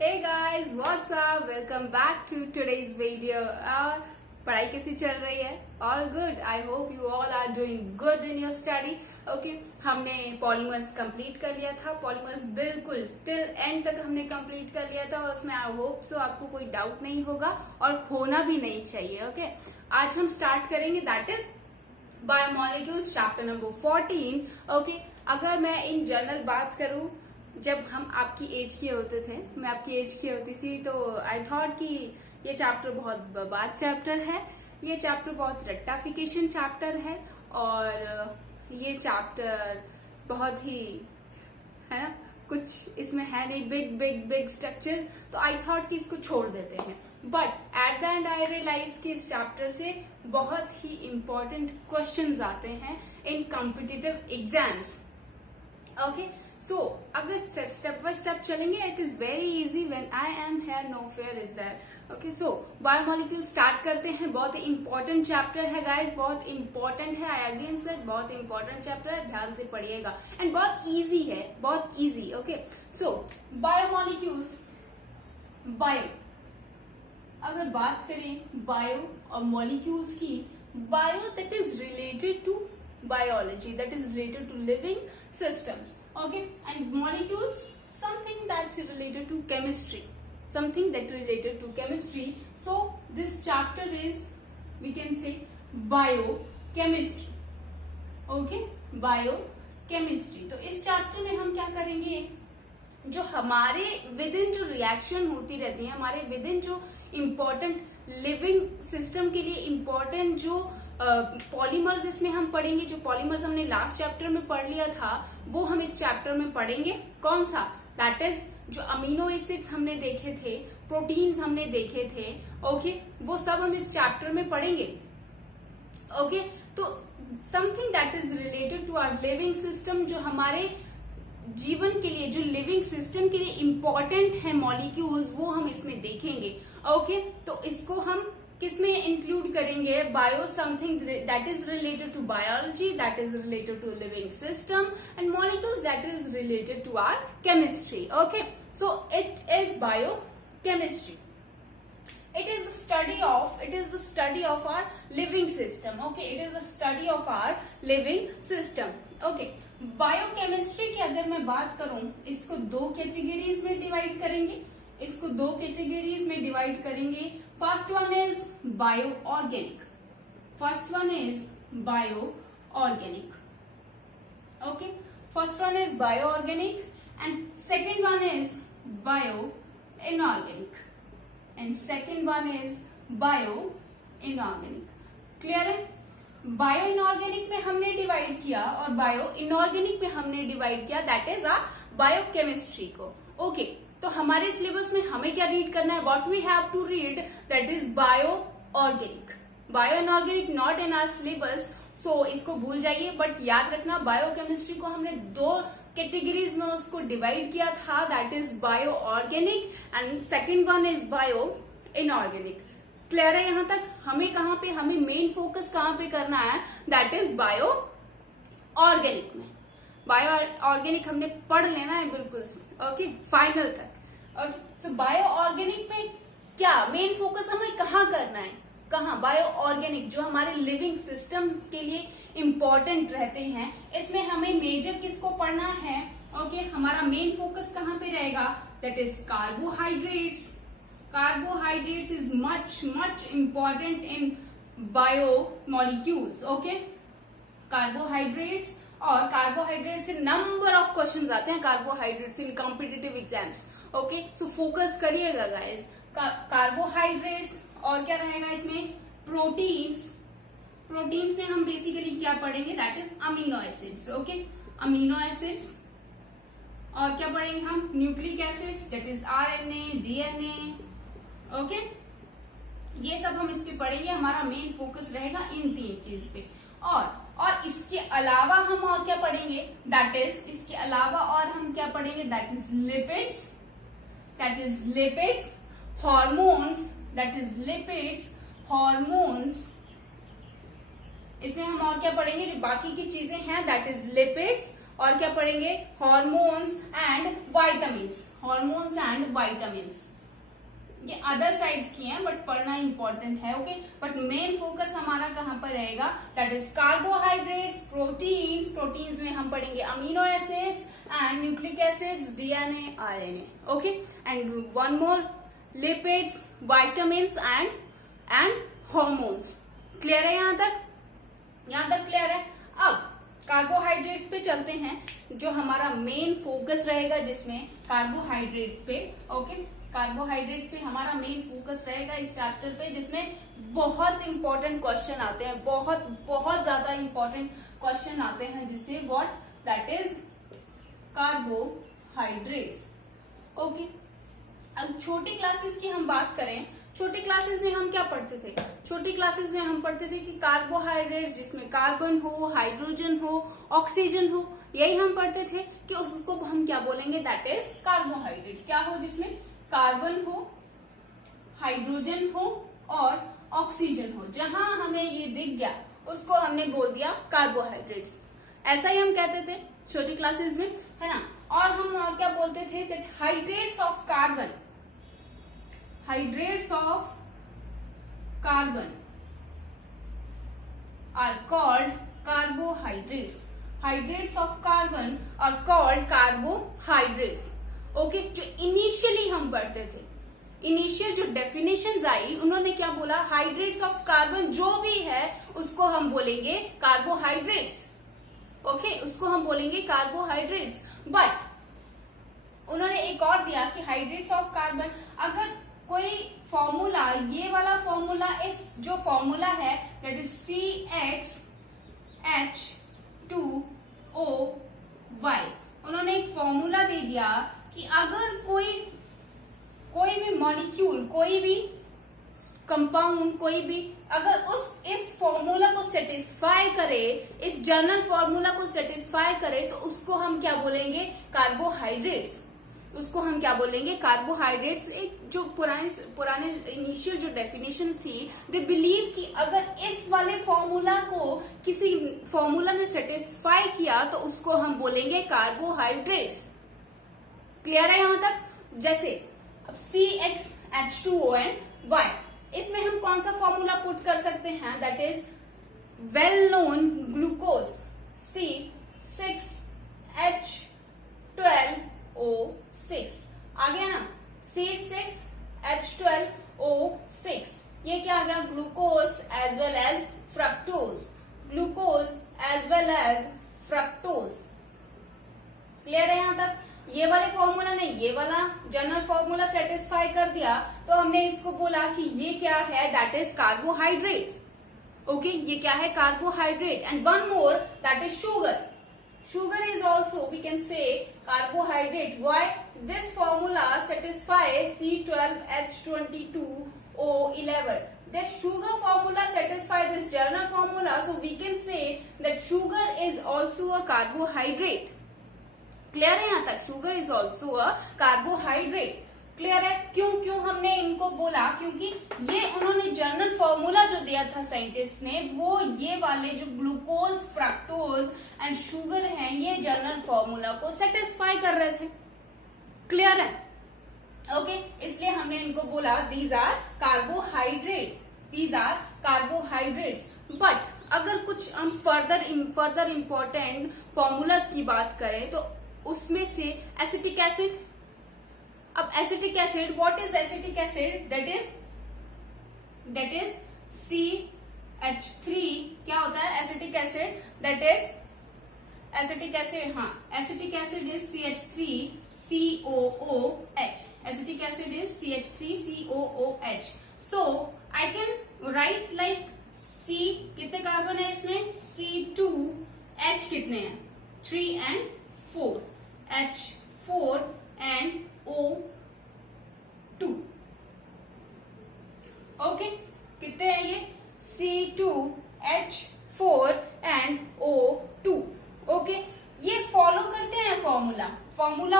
Hey guys, what's up? Welcome back to today's video. और पढ़ाई कैसी चल रही है? All good. I hope you all are doing good in your study. Okay, हमने polymers complete कर लिया था. पॉलीमर्स बिल्कुल टिल एंड तक हमने कंप्लीट कर लिया था और उसमें आई होप सो आपको कोई डाउट नहीं होगा और होना भी नहीं चाहिए. ओके, आज हम स्टार्ट करेंगे that is biomolecules chapter number 14. Okay, अगर मैं इन जनरल बात करूं, जब हम आपकी एज के होते थे, मैं आपकी एज की होती थी, तो आई थॉट कि ये चैप्टर बहुत बर्बाद चैप्टर है, ये चैप्टर बहुत रट्टाफिकेशन चैप्टर है और ये चैप्टर बहुत ही है ना, कुछ इसमें है नहीं, बिग बिग बिग स्ट्रक्चर. तो आई थॉट कि इसको छोड़ देते हैं. But at the end I realize कि इस चैप्टर से बहुत ही इंपॉर्टेंट क्वेश्चंस आते हैं in competitive exams. Okay, so अगर स्टेप बाय स्टेप चलेंगे, it is very easy. When I am here no fear is there. Okay, so biomolecule start करते हैं. बहुत ही इंपॉर्टेंट चैप्टर है गाइज, बहुत इंपॉर्टेंट है. आई अगेन सेड बहुत इंपॉर्टेंट चैप्टर है, ध्यान से पढ़िएगा. एंड बहुत इजी है, बहुत easy. Okay, so biomolecules, bio, अगर बात करें बायो और मॉलिक्यूल्स की, bio that is related to biology, that is related to living systems. Okay, and molecules, something that's related to chemistry, something that related to chemistry. So this chapter is, we can say, biochemistry. Okay, biochemistry. तो इस chapter में हम क्या करेंगे, जो हमारे with in जो reaction होती रहती है, हमारे विद इन जो इम्पोर्टेंट लिविंग सिस्टम के लिए इम्पोर्टेंट जो पॉलीमर्स इसमें हम पढ़ेंगे. जो पॉलीमर्स हमने लास्ट चैप्टर में पढ़ लिया था, वो हम इस चैप्टर में पढ़ेंगे. कौन सा? दैट इज जो अमीनो एसिड्स हमने देखे थे, प्रोटीन्स हमने देखे थे. ओके, वो सब हम इस चैप्टर में पढ़ेंगे. ओके, तो something that is related to our living system, जो हमारे जीवन के लिए, जो लिविंग सिस्टम के लिए इम्पोर्टेंट है मॉलिक्यूल्स, वो हम इसमें देखेंगे. ओके, तो इसको हम किसमें इंक्लूड करेंगे? Bio, something that is related to biology, that is related to living system, and molecules that is related to our chemistry. Okay, so it is biochemistry. It is the study of our living system. Okay, it is the study of our living system. Okay, biochemistry की अगर मैं बात करूं, इसको दो categories में divide करेंगे. First one is bio organic. And second one is bio inorganic. Clear है? बायो इनऑर्गेनिक में हमने डिवाइड किया और बायो इनऑर्गेनिक में हमने डिवाइड किया, दैट इज आ बायोकेमिस्ट्री को. ओके, तो हमारे सिलेबस में हमें क्या रीड करना है? What we have to read, that is bio inorganic not in our syllabus. So इसको भूल जाइए, बट याद रखना बायोकेमिस्ट्री को हमने दो कैटेगरीज में उसको डिवाइड किया था, that is bio organic and second one is bio inorganic. Clear है यहां तक? हमें कहां पे, हमें मेन फोकस कहां पे करना है, दैट इज बायो ऑर्गेनिक में. बायो ऑर्गेनिक हमने पढ़ लेना है बिल्कुल. ओके, फाइनल तक. ओके, सो बायो ऑर्गेनिक में क्या मेन फोकस हमें कहाँ करना है? कहाँ? बायो ऑर्गेनिक, जो हमारे लिविंग सिस्टम्स के लिए इम्पोर्टेंट रहते हैं, इसमें हमें मेजर किसको पढ़ना है? ओके, हमारा मेन फोकस कहाँ पे रहेगा? That is carbohydrates. Carbohydrates is much important in biomolecules. Okay, carbohydrates, और कार्बोहाइड्रेट से नंबर ऑफ क्वेश्चंस आते हैं carbohydrates in competitive exams. Okay, so focus करिएगा गाइस. कार्बोहाइड्रेट्स, और क्या रहेगा इसमें? प्रोटीन्स में हम बेसिकली क्या पढ़ेंगे? That is amino acids. Okay, amino acids. और क्या पढ़ेंगे हम? Nucleic acids, that is RNA, DNA. Okay, ये सब हम इस पे पढ़ेंगे. हमारा मेन फोकस रहेगा इन तीन चीज पे. और इसके अलावा हम और क्या पढ़ेंगे? दैट इज, इसके अलावा और हम क्या पढ़ेंगे? दैट इज लिपिड्स, हॉर्मोन्स, इसमें हम और क्या पढ़ेंगे? जो बाकी की चीजें हैं, दैट इज लिपिड्स, और क्या पढ़ेंगे? Hormones and vitamins. Hormones and vitamins, ये अदर साइड्स की हैं बट पढ़ना इंपॉर्टेंट है, ओके। बट मेन फोकस हमारा कहाँ पर रहेगा, that is carbohydrates, proteins, proteins में हम पढ़ेंगे amino acids and nucleic acids, DNA, RNA, okay. And one more, lipids, vitamins and hormones. Clear है यहाँ तक? यहाँ तक क्लियर है। अब कार्बोहाइड्रेट्स पे चलते हैं, जो हमारा मेन फोकस रहेगा, जिसमें कार्बोहाइड्रेट्स पे, ओके, कार्बोहाइड्रेट्स पे हमारा मेन फोकस रहेगा इस चैप्टर पे, जिसमें बहुत इंपॉर्टेंट क्वेश्चन आते हैं, बहुत बहुत ज्यादा इंपॉर्टेंट क्वेश्चन आते हैं, जिससे what, that is carbohydrates, okay. अब छोटी क्लासेस की हम बात करें, छोटी क्लासेस में हम क्या पढ़ते थे? छोटी क्लासेस में हम पढ़ते थे कि कार्बोहाइड्रेट्स जिसमें कार्बन हो, हाइड्रोजन हो, ऑक्सीजन हो, यही हम पढ़ते थे कि उसको हम क्या बोलेंगे, दैट इज कार्बोहाइड्रेट्स। क्या हो? जिसमें कार्बन हो, हाइड्रोजन हो और ऑक्सीजन हो। जहां हमें ये दिख गया उसको हमने बोल दिया कार्बोहाइड्रेट्स। ऐसा ही हम कहते थे छोटी क्लासेस में, है ना। और हम और क्या बोलते थे, that hydrates of carbon, hydrates of carbon are called carbohydrates. Hydrates of carbon are called carbohydrates. Okay, जो इनिशियली हम पढ़ते थे, इनिशियल जो डेफिनेशंस आई, उन्होंने क्या बोला, हाइड्रेट्स ऑफ कार्बन जो भी है उसको हम बोलेंगे कार्बोहाइड्रेट्स, ओके, उसको हम बोलेंगे कार्बोहाइड्रेट्स। बट उन्होंने एक और दिया कि हाइड्रेट्स ऑफ कार्बन, अगर कोई फॉर्मूला, ये वाला फॉर्मूला, इस जो फॉर्मूला है दैट इज CH2OY, उन्होंने एक फॉर्मूला दे दिया कि अगर कोई भी मॉलिक्यूल, कोई भी कंपाउंड, कोई भी अगर इस फॉर्मूला को सेटिस्फाई करे, इस जनरल फॉर्मूला को सेटिस्फाई करे, तो उसको हम क्या बोलेंगे, कार्बोहाइड्रेट्स। उसको हम क्या बोलेंगे, कार्बोहाइड्रेट्स। एक जो पुराने इनिशियल जो डेफिनेशन थी, दे बिलीव कि अगर इस वाले फॉर्मूला को किसी फॉर्मूला ने सेटिस्फाई किया तो उसको हम बोलेंगे कार्बोहाइड्रेट्स। क्लियर है यहाँ तक? जैसे अब CH2OY, इसमें हम कौन सा फॉर्मूला पुट कर सकते हैं, that is well known glucose, C6H12O6, आ गया ना, C6H12O6, ये क्या आ गया, glucose as well as fructose, glucose as well as fructose. Clear है यहाँ तक? ये वाले फॉर्मूला ने ये वाला जनरल फॉर्मूला सेटिस्फाई कर दिया, तो हमने इसको बोला कि ये क्या है, दैट इज कार्बोहाइड्रेट, ओके, ये क्या है, carbohydrate. And one more, that is sugar. Sugar is also, we can say, carbohydrate. Why? This formula satisfies C12H22O11. This sugar formula satisfies this general formula, so we can say that sugar is also a carbohydrate. Clear है यहाँ तक? Sugar is also a carbohydrate. Clear है? क्यों हमने इनको बोला, क्योंकि ये उन्होंने जनरल फॉर्मूला जो दिया था साइंटिस्ट ने, वो ये वाले जो ग्लूकोज, फ्रक्टोज एंड शुगर हैं, ये जनरल फॉर्मूला को सेटिस्फाई कर रहे थे। क्लियर है? ओके, इसलिए हमने इनको बोला these are carbohydrates, these are carbohydrates. But अगर कुछ हम फर्दर इंपॉर्टेंट फॉर्मूलाज की बात करें तो उसमें से एसिटिक एसिड। अब acetic acid, what is acetic acid, that is CH3, क्या होता है acetic acid, that is acetic acid, हाँ, acetic acid is CH3COOH, acetic acid is CH3COOH। So I can write like C, कितने carbon है इसमें, C2H कितने हैं, 3 and 4, H4 and O2, okay, कितने हैं ये, C2H4 and O2, ओके। ये फॉलो करते हैं फॉर्मूला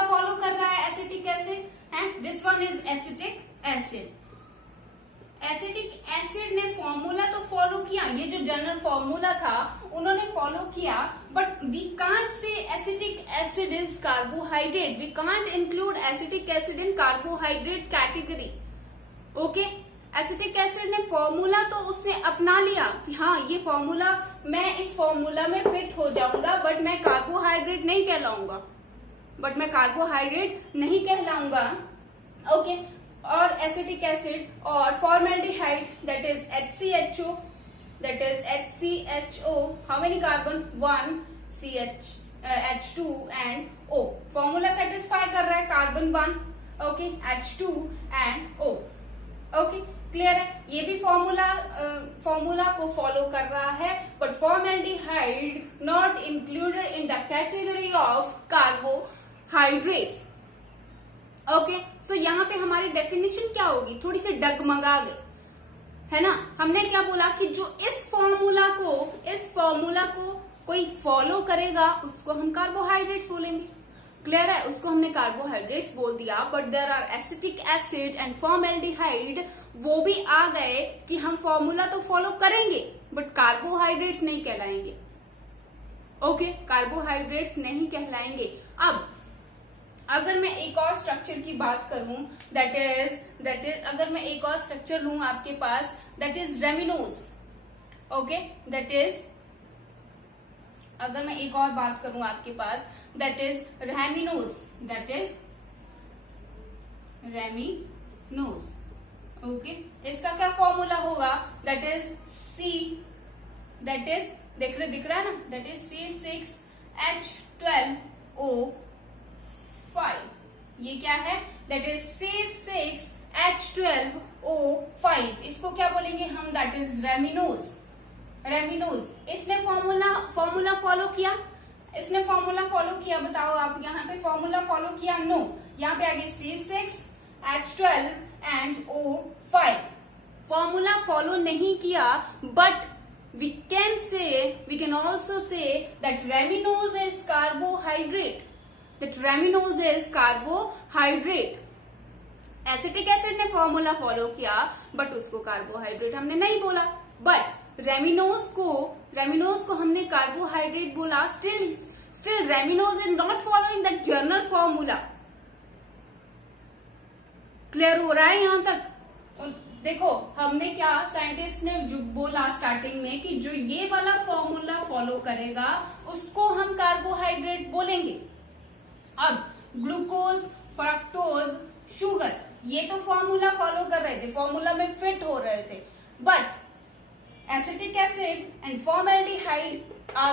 फॉलो कर रहा है acetic acid, and this one is acetic acid. Acetic acid ने फॉर्मूला तो फॉलो किया, ये जो जनरल फॉर्मूला था उन्होंने फॉलो किया, but we can't say acetic acid is carbohydrate, we can't include acetic acid in carbohydrate category. Okay, acetic acid ने formula तो उसने अपना लिया कि हाँ ये फॉर्मूला, मैं इस फॉर्मूला में फिट हो जाऊंगा, बट मैं कार्बोहाइड्रेट नहीं कहलाऊंगा, ओके। और एसिटिक एसिड और formaldehyde that is HCHO, how many carbon, 1 H2 and O, formula satisfy कर रहा है, carbon 1, okay, H2 and O, okay, clear है। ये भी फॉर्मूला को फॉलो कर रहा है, but formaldehyde not included in the category of carbohydrates. Okay, so यहाँ पे हमारी डेफिनेशन क्या होगी, थोड़ी सी डगमगा गई, है ना। हमने क्या बोला कि जो इस फॉर्मूला को कोई फॉलो करेगा उसको हम कार्बोहाइड्रेट्स बोलेंगे, क्लियर है, उसको हमने कार्बोहाइड्रेट्स बोल दिया। But there are acetic acid and formaldehyde, वो भी आ गए कि हम फॉर्मूला तो फॉलो करेंगे बट कार्बोहाइड्रेट्स नहीं कहलाएंगे, ओके, कार्बोहाइड्रेट्स नहीं कहलाएंगे। अब अगर मैं एक और स्ट्रक्चर की बात करूं, दैट इज अगर मैं एक और स्ट्रक्चर लूं आपके पास, that is rhamnose, okay, that is अगर मैं एक और बात करूं आपके पास, दैट इज रेमिनोज, ओके। इसका क्या फॉर्मूला होगा, that is C, that is दिख रहा है ना, दैट इज C6H12O5, ये क्या है, दैट इज C6H12O5, इसको क्या बोलेंगे हम, दैट इज रेमिनोज। इसने फॉर्मूला फॉलो किया, बताओ आप, यहाँ पे फॉर्मूला फॉलो किया, नो, यहाँ पे आगे C6H12 and O5, formula follow नहीं किया, but we can also say that reminose is carbohydrate, acetic acid ने फॉर्मूला फॉलो किया बट उसको कार्बोहाइड्रेट हमने नहीं बोला, बट रेमिनोज को हमने कार्बोहाइड्रेट बोला, still rhamnose is not following that general formula. Clear हो रहा है यहां तक? देखो हमने क्या, साइंटिस्ट ने जो बोला स्टार्टिंग में कि जो ये वाला फॉर्मूला फॉलो करेगा उसको हम कार्बोहाइड्रेट बोलेंगे। अब ग्लूकोज, फ्रक्टोज, शुगर, ये तो फॉर्मूला फॉलो कर रहे थे, फॉर्मूला में फिट हो रहे थे, but acetic acid and formaldehyde आ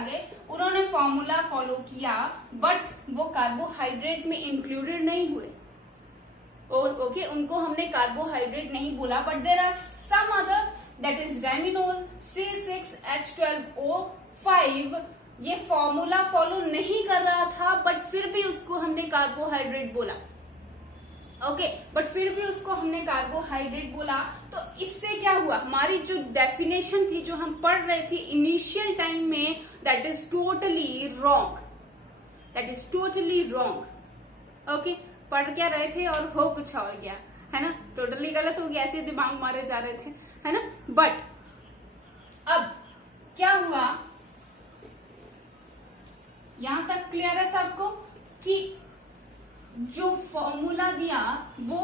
गए, उन्होंने फॉर्मूला फॉलो किया बट वो कार्बोहाइड्रेट में इंक्लूडेड नहीं हुए, ओके, उनको हमने कार्बोहाइड्रेट नहीं बोला, but there are some other, that is rhamnose, C6H12O5, ये फॉर्मूला फॉलो नहीं कर रहा था बट फिर भी उसको हमने कार्बोहाइड्रेट बोला, ओके, बट फिर भी उसको हमने कार्बोहाइड्रेट बोला। तो इससे क्या हुआ, हमारी जो डेफिनेशन थी, जो हम पढ़ रहे थे इनिशियल टाइम में, that is totally wrong, okay, पढ़ क्या रहे थे और हो कुछ और गया, है ना, टोटली गलत हो गया, ऐसे दिमाग मारे जा रहे थे, है ना। बट अब क्या हुआ, यहां तक क्लियर है सबको कि जो फॉर्मूला दिया वो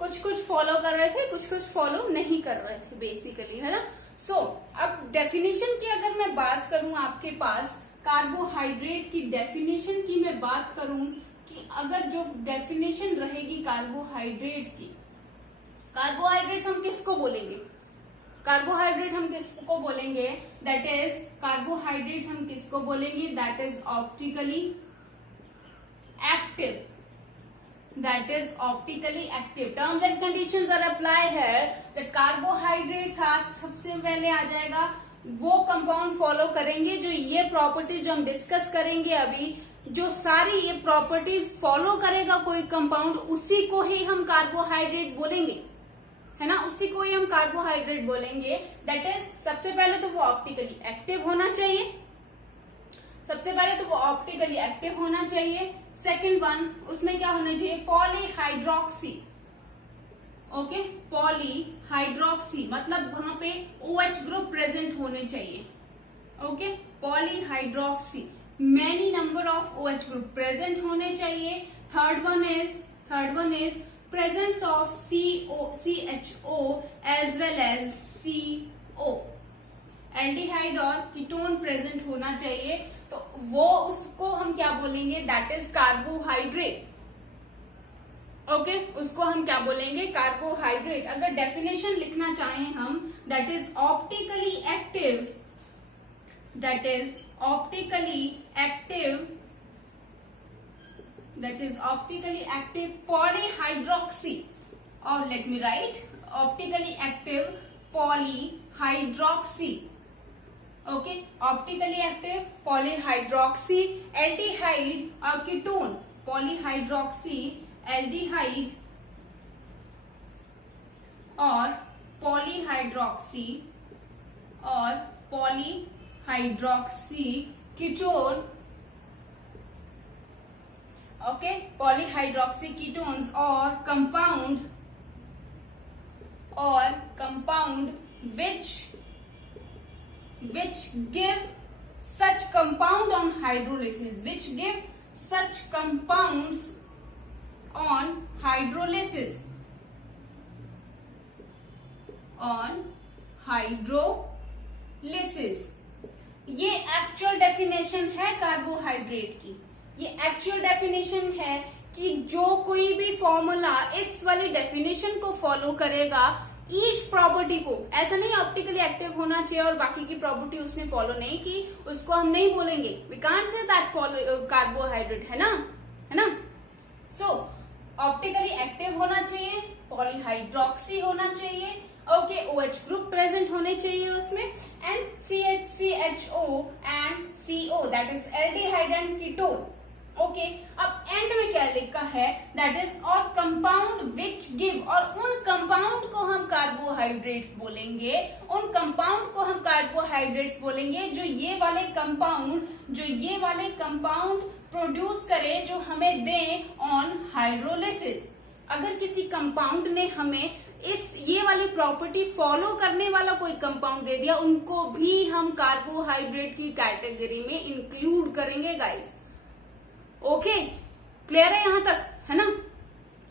कुछ फॉलो कर रहे थे, कुछ फॉलो नहीं कर रहे थे बेसिकली, है ना। सो अब डेफिनेशन की अगर मैं बात करूं, आपके पास कार्बोहाइड्रेट की डेफिनेशन की मैं बात करूं कि अगर जो डेफिनेशन रहेगी कार्बोहाइड्रेट्स की, कार्बोहाइड्रेट्स हम किसको बोलेंगे, that is optically active, terms and conditions are apply है, दैट कार्बोहाइड्रेट्स सबसे पहले आ जाएगा, वो कंपाउंड फॉलो करेंगे जो ये प्रॉपर्टीज जो हम डिस्कस करेंगे अभी, जो सारी ये प्रॉपर्टीज फॉलो करेगा कोई कंपाउंड, उसी को ही हम कार्बोहाइड्रेट बोलेंगे, है ना, उसी को ही हम कार्बोहाइड्रेट बोलेंगे। दैट इज सबसे पहले तो वो ऑप्टिकली एक्टिव होना चाहिए, सेकेंड वन उसमें क्या होना चाहिए, पॉलीहाइड्रोक्सी, ओके, पॉली हाइड्रोक्सी मतलब वहां पे OH ग्रुप प्रेजेंट होने चाहिए। Okay, poly hydroxy many number of OH group present होने चाहिए। Third one is presence of CHO as well as CO, aldehyde और कीटोन प्रेजेंट होना चाहिए। तो वो उसको हम क्या बोलेंगे, दैट इज कार्बोहाइड्रेट। ओके, उसको हम क्या बोलेंगे, कार्बोहाइड्रेट। अगर डेफिनेशन लिखना चाहें हम, that is optically active, that is optically active polyhydroxy, or let me write optically active polyhydroxy. Okay, optically active polyhydroxy aldehyde और ketone, polyhydroxy aldehyde और polyhydroxy ketone, okay, polyhydroxy ketones or compound which give such compound on hydrolysis, which give such compounds on hydrolysis, ये actual definition है carbohydrate की। ये actual definition है कि जो कोई भी फॉर्मूला इस वाली डेफिनेशन को फॉलो करेगा, ईच प्रॉपर्टी को, ऐसा नहीं ऑप्टिकली एक्टिव होना चाहिए और बाकी की प्रॉपर्टी उसने फॉलो नहीं की, उसको हम नहीं बोलेंगे, we can't say that carbohydrate, है ना। सो ऑप्टिकली एक्टिव होना चाहिए, पॉलीहाइड्रोक्सी होना चाहिए, ओके, OH ग्रुप प्रेजेंट होने चाहिए उसमें, and CHO and CO, that is aldehyde and ketone. Okay, अब एंड में क्या लिखा है, दैट इज और कंपाउंड विच गिव, और उन कंपाउंड को हम कार्बोहाइड्रेट्स बोलेंगे, जो ये वाले कंपाउंड प्रोड्यूस करे, जो हमें दें ऑन हाइड्रोलिसिस। अगर किसी कंपाउंड ने हमें ये वाली प्रॉपर्टी फॉलो करने वाला कोई कंपाउंड दे दिया, उनको भी हम कार्बोहाइड्रेट की कैटेगरी में इंक्लूड करेंगे गाइस। ओके, क्लियर है यहां तक, है ना।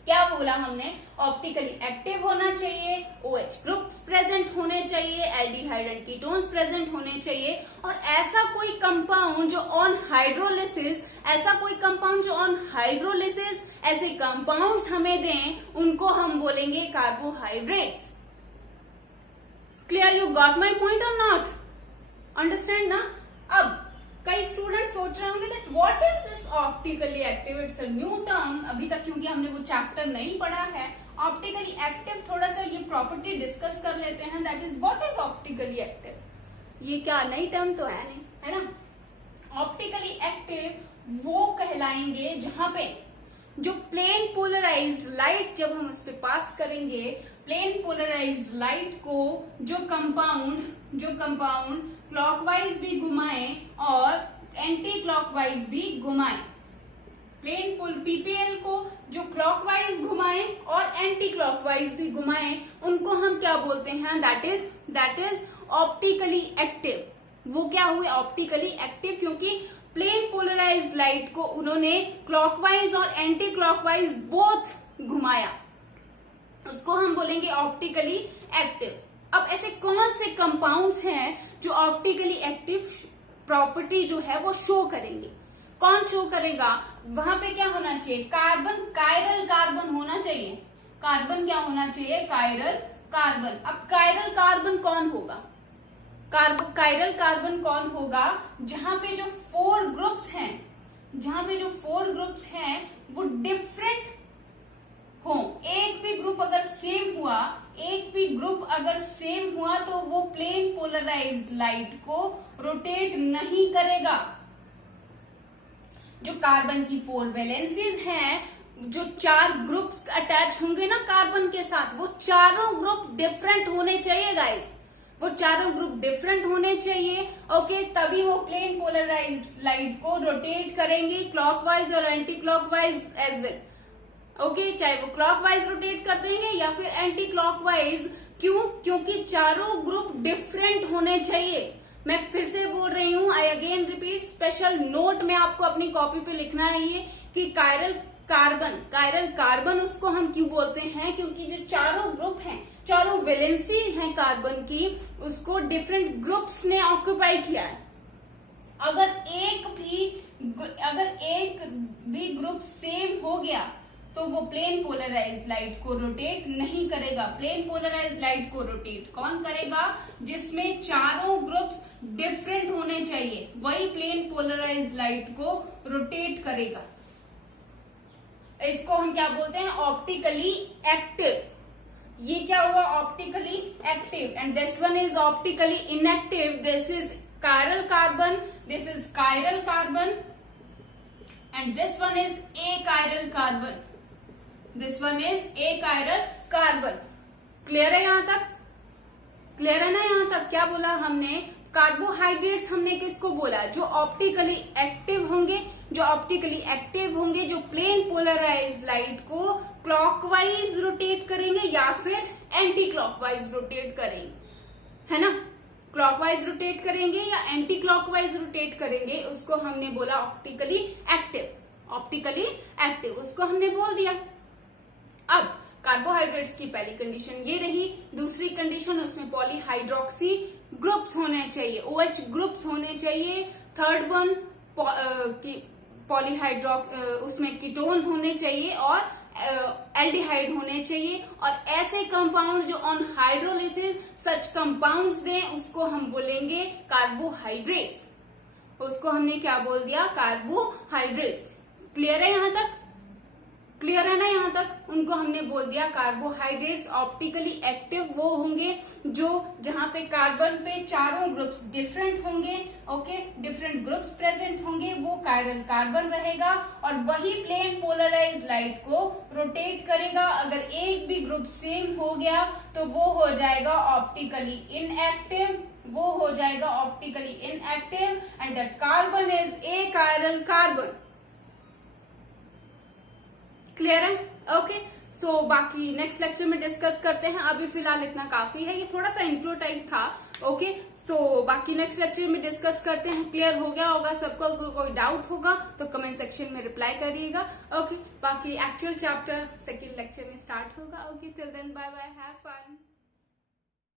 क्या बोला हमने, ऑप्टिकली एक्टिव होना चाहिए, OH ग्रुप्स प्रेजेंट होने चाहिए, एल्डिहाइड एंड कीटोन्स प्रेजेंट होने चाहिए, और ऐसा कोई कंपाउंड जो ऑन हाइड्रोलिसिस, ऐसे कंपाउंड्स हमें दें, उनको हम बोलेंगे carbohydrates. Clear, you got my point और नॉट, अंडरस्टैंड ना। अब कई स्टूडेंट सोच रहे होंगे that what is this optically active, it's a new term, अभी तक क्योंकि हमने वो चैप्टर नहीं पढ़ा है। ऑप्टिकली एक्टिव, थोड़ा सा ये प्रॉपर्टी डिस्कस कर लेते हैं, that is what is optically active. ये क्या नई टर्म तो है नहीं, है ना। ऑप्टिकली एक्टिव वो कहलाएंगे जहां पे जो प्लेन पोलराइज्ड लाइट, जब हम उस पे पास करेंगे, प्लेन पोलराइज्ड लाइट को जो कंपाउंड क्लॉकवाइज भी घुमाए और एंटी क्लॉकवाइज भी घुमाए, प्लेन पीपीएल को जो क्लॉकवाइज घुमाए और एंटी क्लॉकवाइज भी घुमाए, उनको हम क्या बोलते हैं, दैट इज ऑप्टिकली एक्टिव। वो क्या हुए, ऑप्टिकली एक्टिव, क्योंकि प्लेन पोलराइज्ड लाइट को उन्होंने क्लॉकवाइज और एंटी क्लॉकवाइज बोथ घुमाया, उसको हम बोलेंगे ऑप्टिकली एक्टिव। अब ऐसे कौन से कंपाउंड्स हैं जो ऑप्टिकली एक्टिव प्रॉपर्टी जो है वो शो करेंगे, कौन शो करेगा, वहां पे क्या होना चाहिए, कायरल कार्बन होना चाहिए। कार्बन क्या होना चाहिए, कायरल कार्बन। अब कायरल कार्बन कौन होगा, कायरल कार्बन कौन होगा, जहां पे जो फोर ग्रुप्स हैं वो डिफरेंट हो। एक भी ग्रुप अगर सेम हुआ तो वो प्लेन पोलराइज्ड लाइट को रोटेट नहीं करेगा। जो कार्बन की 4 वैलेंसीज हैं, जो 4 ग्रुप्स अटैच होंगे ना कार्बन के साथ, वो चारों ग्रुप डिफरेंट होने चाहिए गाइस, वो चारों ग्रुप डिफरेंट होने चाहिए। ओके, तभी वो प्लेन पोलराइज्ड लाइट को रोटेट करेंगे क्लॉकवाइज और anticlockwise as well. Okay, चाहे वो क्लॉकवाइज रोटेट कर देंगे या फिर एंटी क्लॉकवाइज। क्यों? क्योंकि चारों ग्रुप डिफरेंट होने चाहिए। मैं फिर से बोल रही हूं, I again repeat, special note में आपको अपनी कॉपी पे लिखना है ये कि कायरल कार्बन उसको हम क्यों बोलते हैं? क्योंकि जो चारों ग्रुप हैं, चारों वैलेंसी हैं कार्बन की, उसको डिफरेंट ग्रुप्स ने ऑक्यूपाई किया है। अगर एक भी ग्रुप सेम हो गया तो वो प्लेन पोलराइज्ड लाइट को रोटेट नहीं करेगा। प्लेन पोलराइज्ड लाइट को रोटेट कौन करेगा? जिसमें चारों ग्रुप्स डिफरेंट होने चाहिए, वही प्लेन पोलराइज्ड लाइट को रोटेट करेगा। इसको हम क्या बोलते हैं? Optically active. ये क्या हुआ? Optically active. And this one is optically inactive. This is chiral carbon, this is chiral carbon, and this one is achiral carbon. This one is achiral carbon. Clear है यहां तक? क्लियर है ना यहां तक? क्या बोला हमने? कार्बोहाइड्रेट्स हमने किसको बोला? जो ऑप्टिकली एक्टिव होंगे, जो प्लेन पोलराइज्ड लाइट को क्लॉकवाइज रोटेट करेंगे या फिर एंटी क्लॉकवाइज रोटेट करेंगे, है ना? क्लॉकवाइज रोटेट करेंगे या एंटी क्लॉकवाइज रोटेट करेंगे, उसको हमने बोला ऑप्टिकली एक्टिव, उसको हमने बोल दिया। अब कार्बोहाइड्रेट्स की पहली कंडीशन ये रही। दूसरी कंडीशन, उसमें पॉलीहाइड्रोक्सी ग्रुप्स होने चाहिए, OH ग्रुप्स होने चाहिए। थर्ड वन, उसमें कीटोन्स होने चाहिए और एल्डिहाइड होने चाहिए। और ऐसे कंपाउंड जो ऑन हाइड्रोलिसिस सच कंपाउंड्स दें, उसको हम बोलेंगे कार्बोहाइड्रेट्स। उसको हमने क्या बोल दिया? कार्बोहाइड्रेट्स। क्लियर है यहां तक? क्लियर है ना यहां तक? उनको हमने बोल दिया कार्बोहाइड्रेट्स। ऑप्टिकली एक्टिव वो होंगे जो जहां पे कार्बन पे चारों ग्रुप्स डिफरेंट होंगे, ओके, डिफरेंट ग्रुप्स प्रेजेंट होंगे, वो कायरल कार्बन रहेगा और वही प्लेन पोलराइज्ड लाइट को रोटेट करेगा। अगर एक भी ग्रुप सेम हो गया तो वो हो जाएगा optically inactive, and that carbon is achiral carbon. Clear है? ओके, सो बाकी नेक्स्ट लेक्चर में डिस्कस करते हैं। अभी फिलहाल इतना काफी है, ये थोड़ा सा इंट्रो टाइप था। ओके, सो बाकी नेक्स्ट लेक्चर में डिस्कस करते हैं। क्लियर हो गया होगा सबको? अगर कोई डाउट होगा तो कमेंट सेक्शन में रिप्लाई करिएगा। ओके, बाकी एक्चुअल चैप्टर सेकेंड लेक्चर में स्टार्ट होगा। Okay, till then bye bye, have fun.